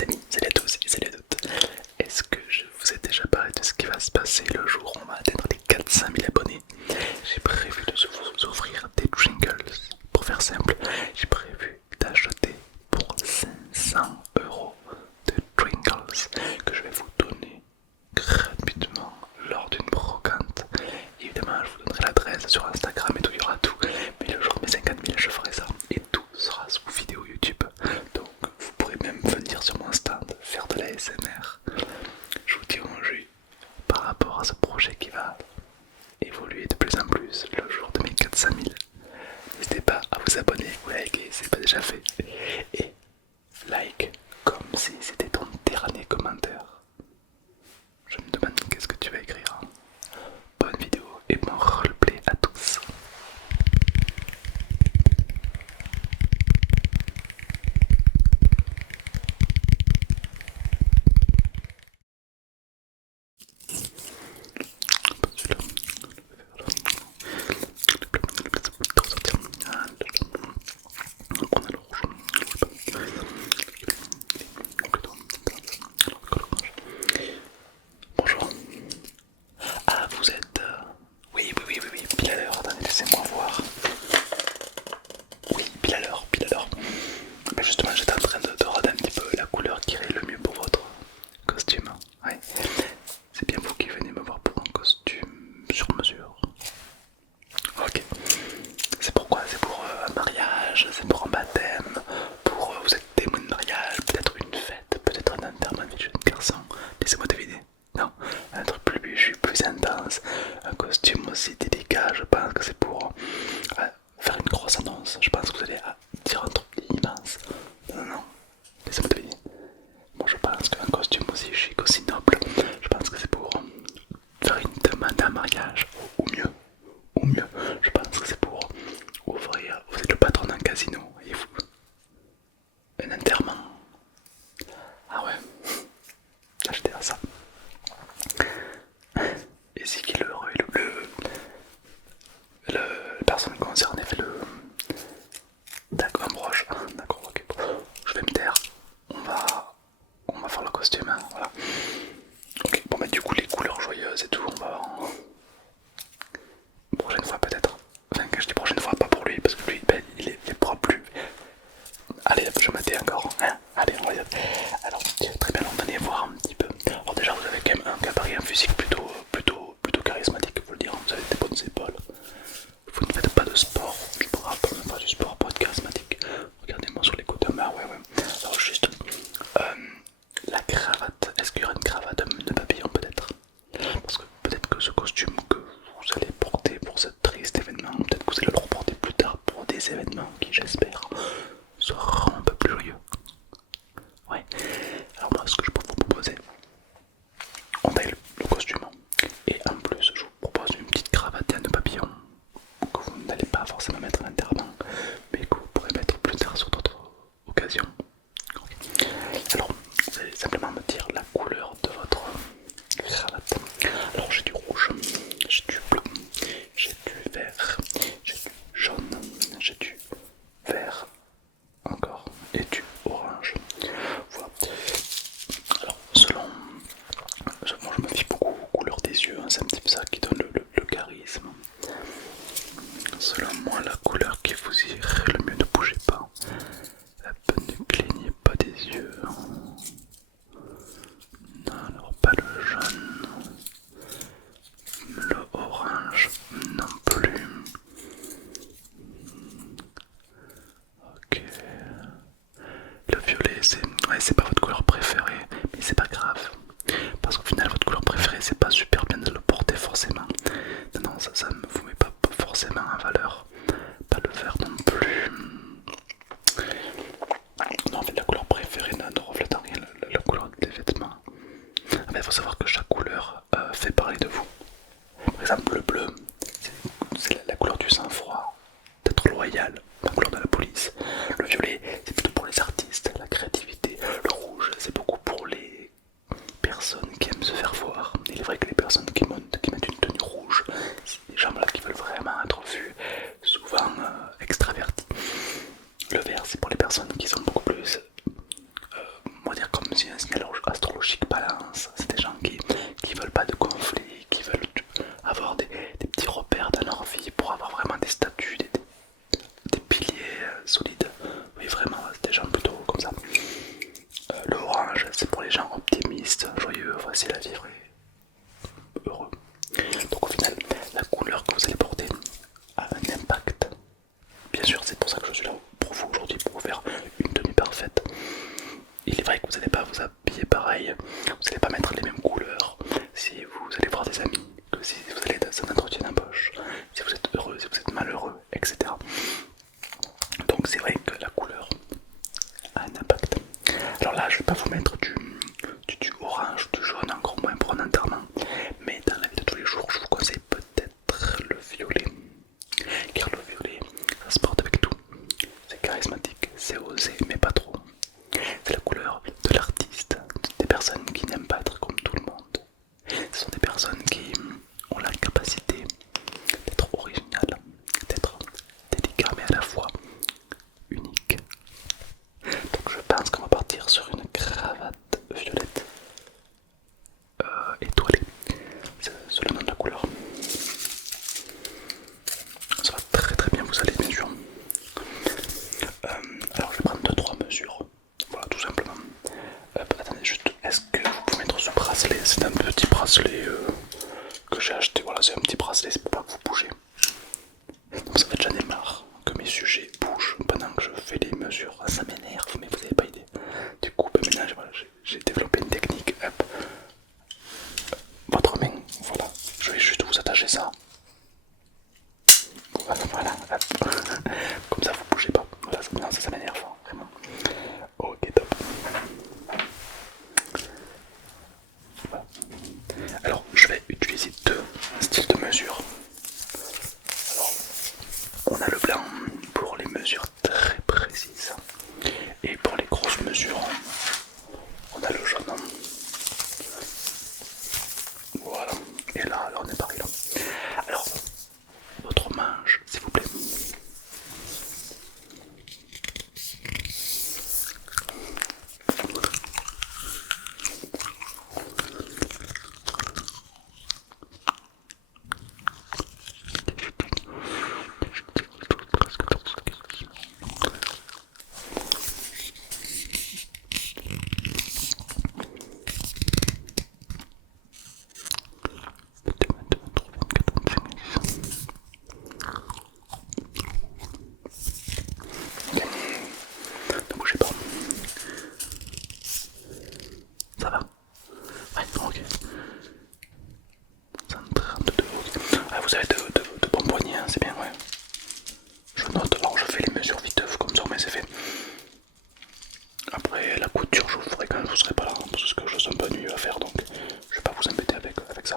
les amis, salut à tous et salut à toutes. Est-ce que je vous ai déjà parlé de ce qui va se passer le jour où on va atteindre les 400 000 abonnés? J'ai prévu de vous offrir des jingles. Pour faire simple, j'ai prévu d'acheter pour 500 € de jingles que je vais vous donner gratuitement lors d'une brocante. Évidemment, je vous donnerai l'adresse sur Instagram et tout, il y aura tout. Mais le jour de mes 50 000, je ferai ça et tout sera sous vidéo YouTube. Donc, vous pourrez même venir sur mon stand faire de la SMR. Je vous tiens au jus par rapport à ce projet qui va évoluer de plus en plus le jour de mes 400 000. N'hésitez pas à vous abonner ou liker si ce n'est pas déjà fait. Et like comme si c'était ton dernier commentaire. Je me demande qu'est-ce que tu vas écrire. Bonne vidéo et bon roleplay à tous. Bonjour. Ah, vous êtes... Oui, pile à l'heure. Attendez, laissez-moi voir. Oui, pile à l'heure, pile à l'heure. Mais justement, j'étais en train de regarder un petit peu la couleur qui irait le mieux pour votre costume. Ouais. C'est bien vous qui venez me voir pour un costume sur mesure. Ok. C'est pourquoi? C'est pour un mariage, c'est pour un baptême, pour vous êtes témoin de mariage, peut-être une fête, peut-être un enterrement de vie de jeune garçon. Laissez-moi deviner. Non, un truc plus bijou, plus intense, un costume aussi délicat. Je pense que c'est pour faire une grosse annonce. Je pense que vous allez dire un truc immense. Non, laissez-moi deviner. Moi je pense qu'un costume aussi chic, aussi noble, je pense que c'est pour faire une demande en mariage, ou mieux, je pense que c'est pour ouvrir, vous êtes le patron d'un casino, et vous, un enterrement. Ah ouais, j'étais à ça. Et c'est qui la personne concernée fait le... D'accord, un broche, d'accord, ok. Je vais me taire, on va faire le costume, hein, voilà. Ok, bon bah du coup les couleurs joyeuses et tout, on va en... Prochaine fois peut-être. Enfin quand je dis prochaine fois, pas pour lui, parce que lui, ben, il est propre plus. Allez, je me tais encore, hein. Allez, on va y aller. Alors, très bien, on va aller voir un petit peu. Alors déjà, vous avez quand même un gabarit, un physique plutôt charismatique, faut le dire. Vous avez des bonnes épaules. Vous ne faites pas de sport, je me rappelle pas du sport pour être charismatique. Regardez-moi sur les côtés. Ah ouais. Alors juste, la cravate, est-ce qu'il y aura une cravate de papillon peut-être? Parce que peut-être que ce costume que vous allez porter pour ce triste événement, peut-être que vous allez le reporter plus tard pour des événements qui, j'espère, seront un peu plus joyeux. Ouais. Alors moi, ce que je peux vous proposer, on taille le costume et en plus, je vous propose une petite cravate et un papillon que vous n'allez pas forcément mettre à l'enterrement, mais que vous pourrez mettre plus tard sur d'autres occasions. Okay. Alors, vous allez simplement me dire la couleur de votre cravate. Alors, j'ai du rouge, j'ai du bleu, j'ai du vert, j'ai du jaune, j'ai du vert encore et du orange. Voilà. Alors, moi je me fie beaucoup aux couleurs des yeux, hein, c'est un petit peu ça qui donne le charisme. Selon moi, la couleur qui vous irait le mieux, ne bougez pas. Ne clignez pas des yeux. Non, alors pas le jaune, le orange non plus. Ok. Le violet, c'est pas votre couleur préférée, mais c'est pas grave. Parce qu'au final, votre couleur préférée, c'est pas super bien de le porter forcément. Non, ça ne vous met pas forcément en valeur. Pas le vert non plus. Non, en fait, la couleur préférée ne reflète en rien la couleur des vêtements. En fait, il faut savoir que chaque couleur fait parler de vous. Par exemple, le bleu, c'est la couleur du sang-froid, d'être loyal, la couleur de la police. Le violet, c'est plutôt pour les artistes, la créativité. Le rouge, c'est beaucoup pour les personnes qui aiment se faire voir. Il est vrai que les personnes qui mettent une tenue rouge, c'est des gens là qui veulent vraiment être vus, souvent extravertis. Le vert, c'est pour les personnes qui sont beaucoup plus, on va dire comme vrai que vous n'allez pas vous habiller pareil, vous n'allez pas mettre les mêmes couleurs si vous allez voir des amis, que si vous allez dans un entretien d'embauche, si vous êtes heureux, si vous êtes malheureux, etc. Donc c'est vrai que la couleur a un impact. Alors là, je vais pas vous mettre du orange ou du jaune, encore moins pour un enterrement, mais dans la vie de tous les jours, je vous conseille peut-être le violet, car le violet, ça se porte avec tout. C'est charismatique, c'est osé, mais pas trop. C'est la couleur de l'artiste, des personnes qui n'aiment pas être comme tout le monde. Ce sont des personnes qui ont la capacité d'être originales, d'être délicat mais à la fois unique. Donc je pense qu'on va partir sur une cravate violette étoilée. C'est le nom de la couleur. Ça va très très bien vous aller bien sûr. Alors je vais prendre 2-3 mesures. Voilà tout simplement. Attendez juste, est-ce que vous pouvez mettre ce bracelet? C'est un petit bracelet que j'ai acheté. Voilà, c'est un petit bracelet, c'est pour pas que vous bougez. Donc ça fait, j'en ai marre que mes sujets bougent pendant que je fais les mesures. Ça m'énerve, mais vous n'avez pas idée. Du coup, maintenant voilà, j'ai développé une technique. Hop. Votre main, voilà. Je vais juste vous attacher ça. Voilà, hop. Comme ça vous bougez pas. Voilà, ça m'énerve, vraiment. Ok, top. Voilà. Alors, je vais utiliser deux styles de mesure. Alors, on a le blanc pour les mesures très précises. Et pour les grosses mesures, on a le jaune. Voilà. Et là on est pareil là. Alors, votre manche, s'il vous plaît. Ne bougez pas. Ça va? Ouais, ok. 132, ok. Ah, vous avez de bons poignets, hein, c'est bien, ouais. Je note, alors je fais les mesures vite, comme ça, mais c'est fait. Après, la couture, je vous ferai quand vous serez pas là, parce que je suis un peu ennuyeux à faire, donc je vais pas vous embêter avec ça.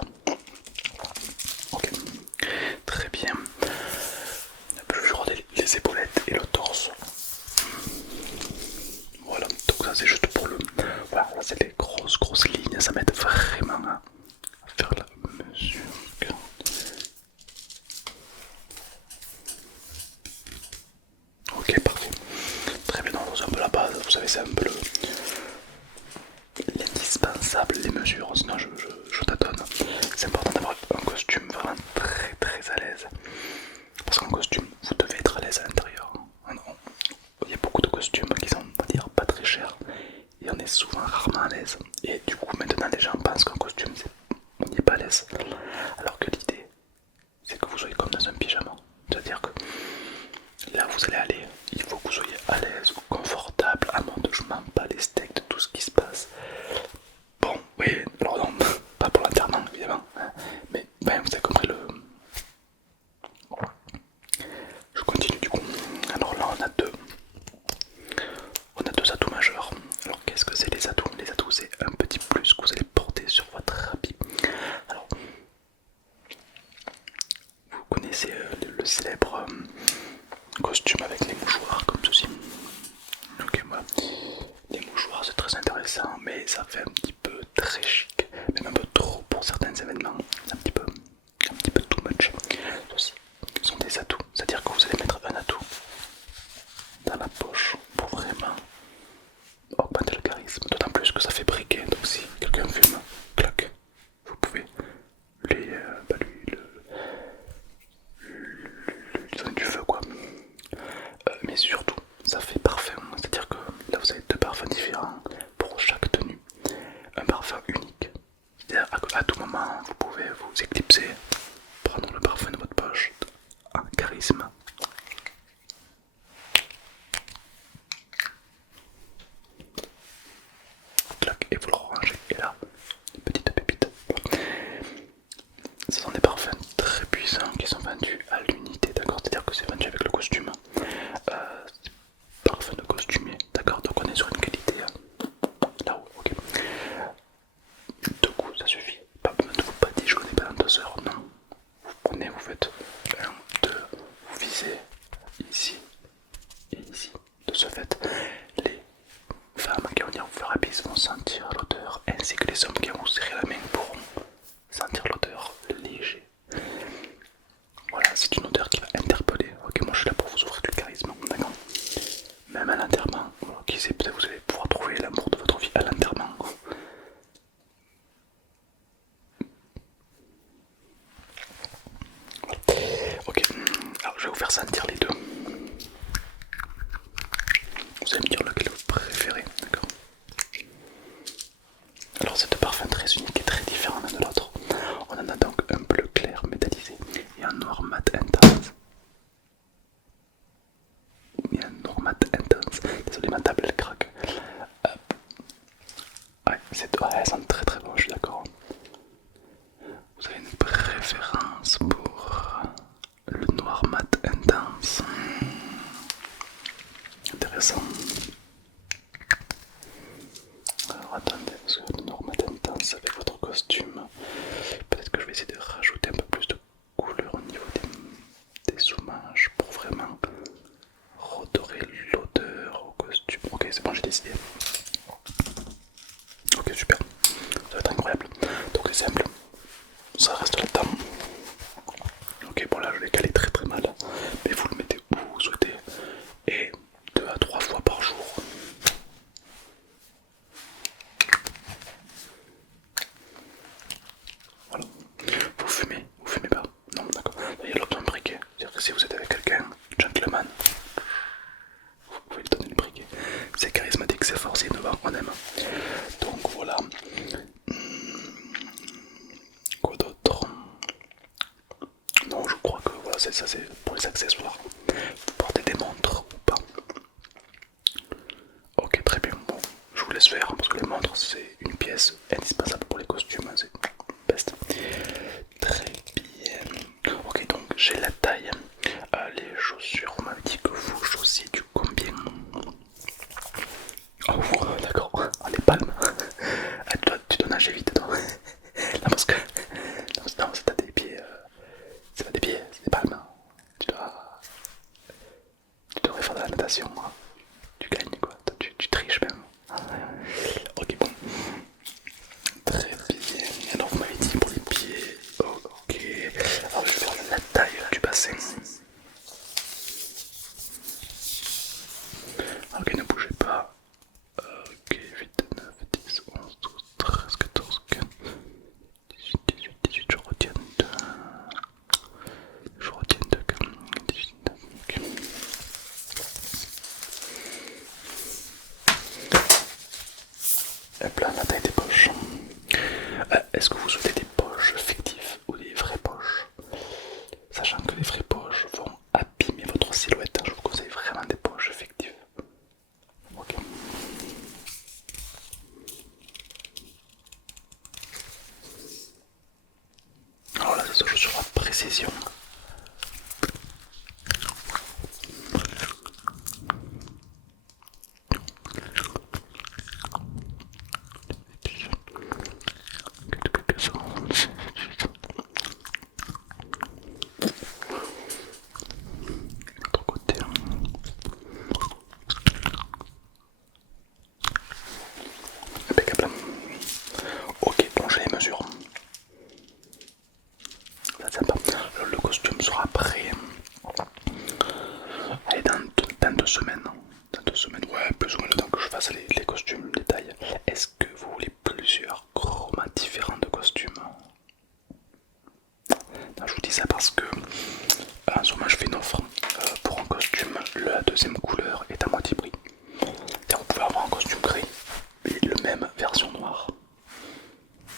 Ok, très bien. Je vais regarder les épaulettes et le torse. Voilà, donc ça c'est juste pour le... Voilà, là c'est les grosses lignes, ça m'aide vraiment à faire la mesure. Ok, parfait. Très bien, c'est un peu la base, vous savez, c'est un peu l'indispensable, les mesures, sinon je tâtonne. C'est important d'avoir un costume vraiment très à l'aise. Parce qu'en costume, vous devez être à l'aise à l'intérieur. Il y a beaucoup de costumes qui sont, on va dire, pas très chers. Et on est souvent rarement à l'aise. Et du coup, maintenant, les gens pensent qu'un costume, on n'y est pas à l'aise. Alors que l'idée, c'est que vous soyez comme dans un pyjama. C'est-à-dire que là, vous allez aller, il faut que vous soyez à l'aise ou confortable, à moins de je m'en bats les steaks de tout ce qui se passe. Bon, oui, alors non, pas pour l'enterrement évidemment, hein, mais ben, vous avez compris le... Je continue du coup. Alors là, on a deux atouts majeurs. Alors qu'est-ce que c'est les atouts? Les atouts, c'est un petit plus que vous allez porter sur votre habit. Alors, vous connaissez le célèbre costume avec les mouchoirs comme ceci. Ok, voilà. Les mouchoirs, c'est très intéressant, mais ça fait un petit peu très chic, même un peu trop pour certains événements. Un petit peu too much. Ceci sont des atouts, c'est-à-dire que vous allez mettre un atout dans la poche pour vraiment augmenter le charisme. D'autant plus que ça fait briquet, donc si quelqu'un fume, clac, vous pouvez lui donner du feu quoi. Mais surtout, ça fait parfum, c'est-à-dire que là vous avez deux parfums différents pour chaque tenue, un parfum unique. C'est-à-dire qu'à tout moment vous pouvez vous éclipser, prendre le parfum de votre poche, un charisme. fait, les femmes qui vont venir vous faire la bise vont sentir l'odeur, ainsi que les hommes qui vont vous serrer la main pourront sentir l'odeur léger. Voilà, c'est une odeur qui va interpeller. Ok, moi je suis là pour vous offrir du charisme, d'accord? Même à l'enterrement, qui sait, peut-être vous allez pouvoir trouver l'amour de votre vie à l'enterrement. Voilà. Ok, alors je vais vous faire sentir les deux. Vous allez me dire lequel vous préférez, d'accord? Alors c'est deux parfums très uniques et très différents l'un de l'autre. On en a donc un bleu clair métallisé et un noir mat intense. Et un noir mat intense. Désolé, ma table elle craque. Ouais, elles sentent très très bon, je suis d'accord. Vous avez une préférence pour le noir mat intense. Intéressant. Alors attendez, parce que le noir mat intense avec votre costume, peut-être que je vais essayer de rajouter un peu plus de couleur au niveau des sous-manches pour vraiment redorer l'odeur au costume. Ok, c'est bon, j'ai décidé. Ok, super. Ça va être incroyable. Donc c'est simple, ça reste là-dedans. Ok, bon là je l'ai calé très très mal, mais vous le mettez où vous souhaitez et 2 à 3 fois par jour. Voilà. Vous fumez pas? Non, d'accord. Il y a l'option de briquet. C'est-à-dire que si vous êtes avec quelqu'un, gentleman, vous pouvez lui donner le briquet. C'est charismatique, c'est fort, c'est innovant, on aime. Donc voilà. Quoi d'autre? Non, je crois que voilà, c'est ça, c'est pour les accessoires. Vous portez des montres ou pas? Ok, très bien. Bon, je vous laisse faire parce que les montres c'est une pièce indispensable pour les costumes. C'est best. Très bien. Ok, donc j'ai la taille. Les chaussures, on m'a dit que vous chaussiez du combien? Oh, d'accord. Oh, les palmes. Ah, tu dois nager vite, toi. Non, parce que. Non, c'est pas des pieds. C'est pas des pieds, c'est des palmes. Tu devrais faire de la natation. Hein. Tu gagnes quoi. Tu triches même. Ok, bon. Très bien. Alors, vous m'avez dit pour les pieds. Oh, ok. Alors, je vais faire la taille du bassin. Ok, ne bougez pas. Ok, 8, 9, 10, 11, 12, 13, 14, 15, 18, 18, 18, je retiens 2. Je retiens 2, 18, 19, ok. Hop là, la taille des poches. Est-ce que vous souhaitez des poches fictives ou des vraies poches? Sachant que les vraies poches vont abîmer votre silhouette, je vous conseille vraiment des poches fictives. Ok. Alors là, ça se joue sur la précision. L'autre côté. Impeccable. Ok, bon, j'ai les mesures. C'est sympa. Alors, le costume sera prêt. Allez, dans 2 semaines. Dans 2 semaines, ouais, plus ou moins le temps que je fasse les costumes, les tailles. Est-ce que vous voulez plusieurs chromats différents de costumes? Non, je vous dis ça parce que en ce moment je fais une offre pour un costume. La deuxième couleur est à moitié prix. Vous pouvez avoir un costume gris et le même version noire.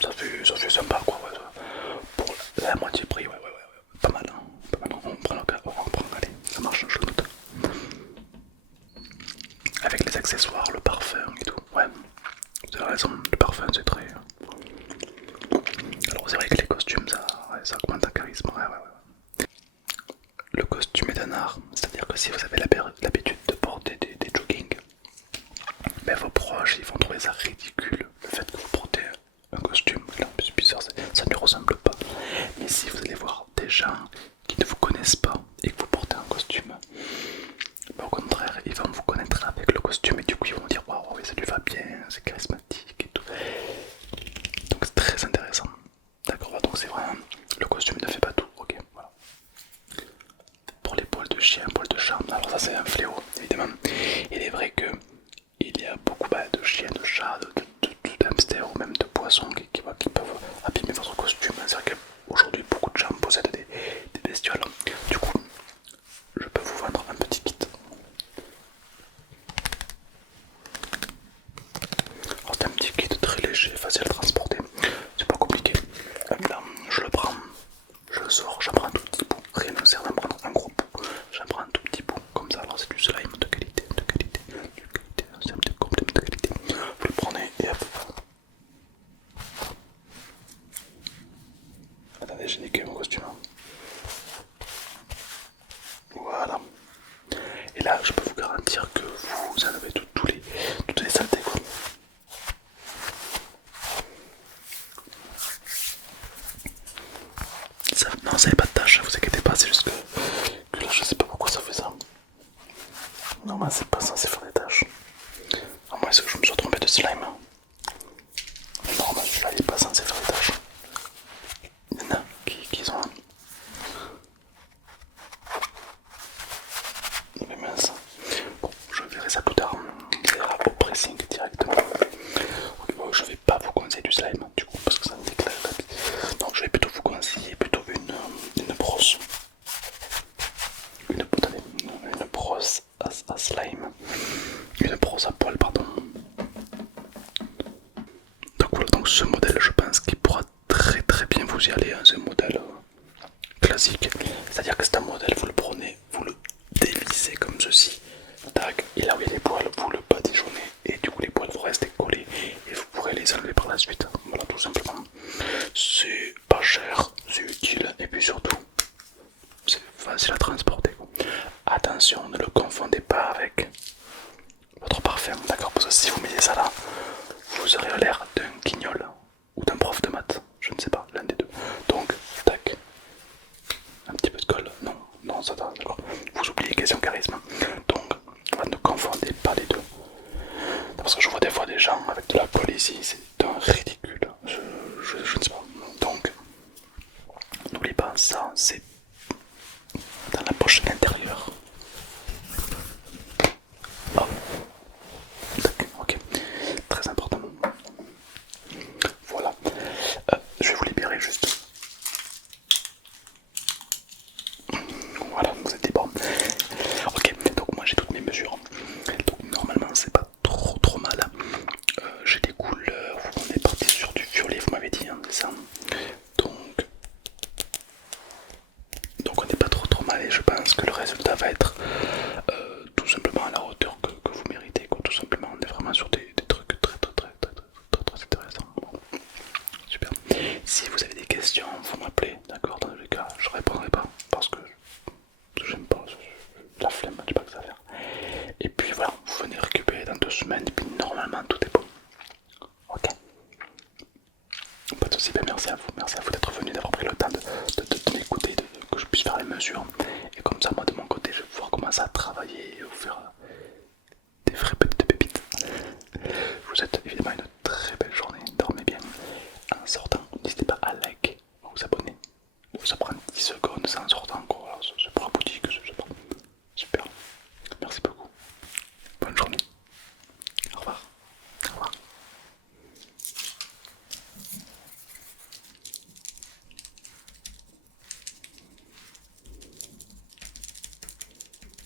Ça fait sympa quoi. Ouais, pour la moitié prix, ouais. Pas mal, hein. Pas mal. On prend, allez, ça marche, je le note. Avec les accessoires, le parfum et tout. Ouais, vous avez raison, le parfum c'est très. Alors c'est vrai que les costumes ça augmente un charisme. Ouais. Le costume est un art, c'est-à-dire que si vous avez l'habitude de porter des joggings, mais vos proches ils vont trouver ça ridicule le fait que vous portez un costume. Là, c'est bizarre, ça ne lui ressemble pas. Mais si vous allez voir des gens qui ne vous connaissent pas et que vous portez un costume, bah, au contraire, ils vont vous connaître avec le costume. costume et du coup ils vont dire waouh, ça lui va bien, c'est charismatique et tout. Donc c'est très intéressant. D'accord, donc c'est vraiment, le costume ne fait pas tout, ok, voilà. Pour les poils de chien, poils de chat, alors ça c'est un fléau évidemment. Il est vrai que il y a beaucoup de chiens, de chats, d'hamsters ou même de poissons qui peuvent abîmer votre costume. C'est vrai qu'aujourd'hui beaucoup de gens possèdent des bestioles. Du coup, je peux vous vendre un petit kit. Alors c'est un petit kit très léger, facile à transporter. C'est pas compliqué. Hop là, je le prends, je le sors, j'en prends un tout petit bout. Rien ne sert d'en prendre un gros bout. J'en prends un tout petit bout, comme ça. Alors c'est du slime de qualité, c'est un petit complément de qualité. Vous le prenez et hop. Attendez, j'ai niqué mon costume. Voilà. Et là, je peux vous garantir que vous enlevez toutes les saletés, quoi. Non, ça n'est pas de tâche, vous inquiétez pas, c'est juste que là, je sais pas pourquoi ça fait ça. Non, mais c'est pas censé faire des tâches. À moins que je me sois trompé de slime. Normal, là, il est pas censé faire des tâches. Il y en a qui sont là. Mais mince. Bon, je verrai ça plus tard. C'est au pressing directement. Bon, je vais pas vous conseiller du slime du coup parce que ça me déclare la vie. Donc je vais plutôt vous conseiller une brosse. Une brosse à slime. Une brosse à poils, pardon. Donc voilà, donc ce modèle je pense qu'il pourra très bien vous y aller, hein. C'est un modèle classique. C'est-à-dire que c'est un modèle, vous le prenez, vous le dévissez comme ceci. Tac, et là où il y a les poils, vous le badigeonnez et du coup les poils vont rester collés et vous pourrez les enlever par la suite. Voilà, tout simplement. C'est pas cher, c'est utile et puis surtout c'est facile à transporter. Attention, ne le confondez pas avec votre parfum, d'accord? Parce que si vous mettez ça là, vous aurez l'air d'un guignol ou d'un prof de maths, je ne sais pas, l'un des deux. Donc, tac, un petit peu de colle, non, ça va, d'accord. Vous oubliez question charisme. Donc, ne confondez pas les deux. Parce que je vois des fois des gens avec de la colle ici, c'est un ridicule. Je ne sais pas. Donc, n'oubliez pas, ça c'est dans la poche intérieure. Oh. Ok, très important. Voilà, je vais vous libérer juste. Voilà, vous êtes libre. Ok, donc moi j'ai toutes mes mesures. Donc normalement c'est pas trop mal. J'ai des couleurs, on est parti sur du violet, vous m'avez dit, hein, c'est ça. Donc on n'est pas trop mal et je pense que le résultat va être tout simplement à la hauteur que vous méritez, quoi. Tout simplement, on est vraiment sur des trucs très intéressants. Bon, super. Si vous avez des questions, vous m'appelez, d'accord? Dans tous les cas, je répondrai pas parce que j'aime pas la flemme, j'ai pas que ça à faire. Et puis voilà, vous venez récupérer dans 2 semaines et puis normalement tout est bon. Ok. Pas de soucis, ben merci à vous d'être venu, d'avoir pris le temps de m'écouter, que je puisse faire les mesures. Et comme ça, moi de mon côté, je vais pouvoir commencer à travailler et vous faire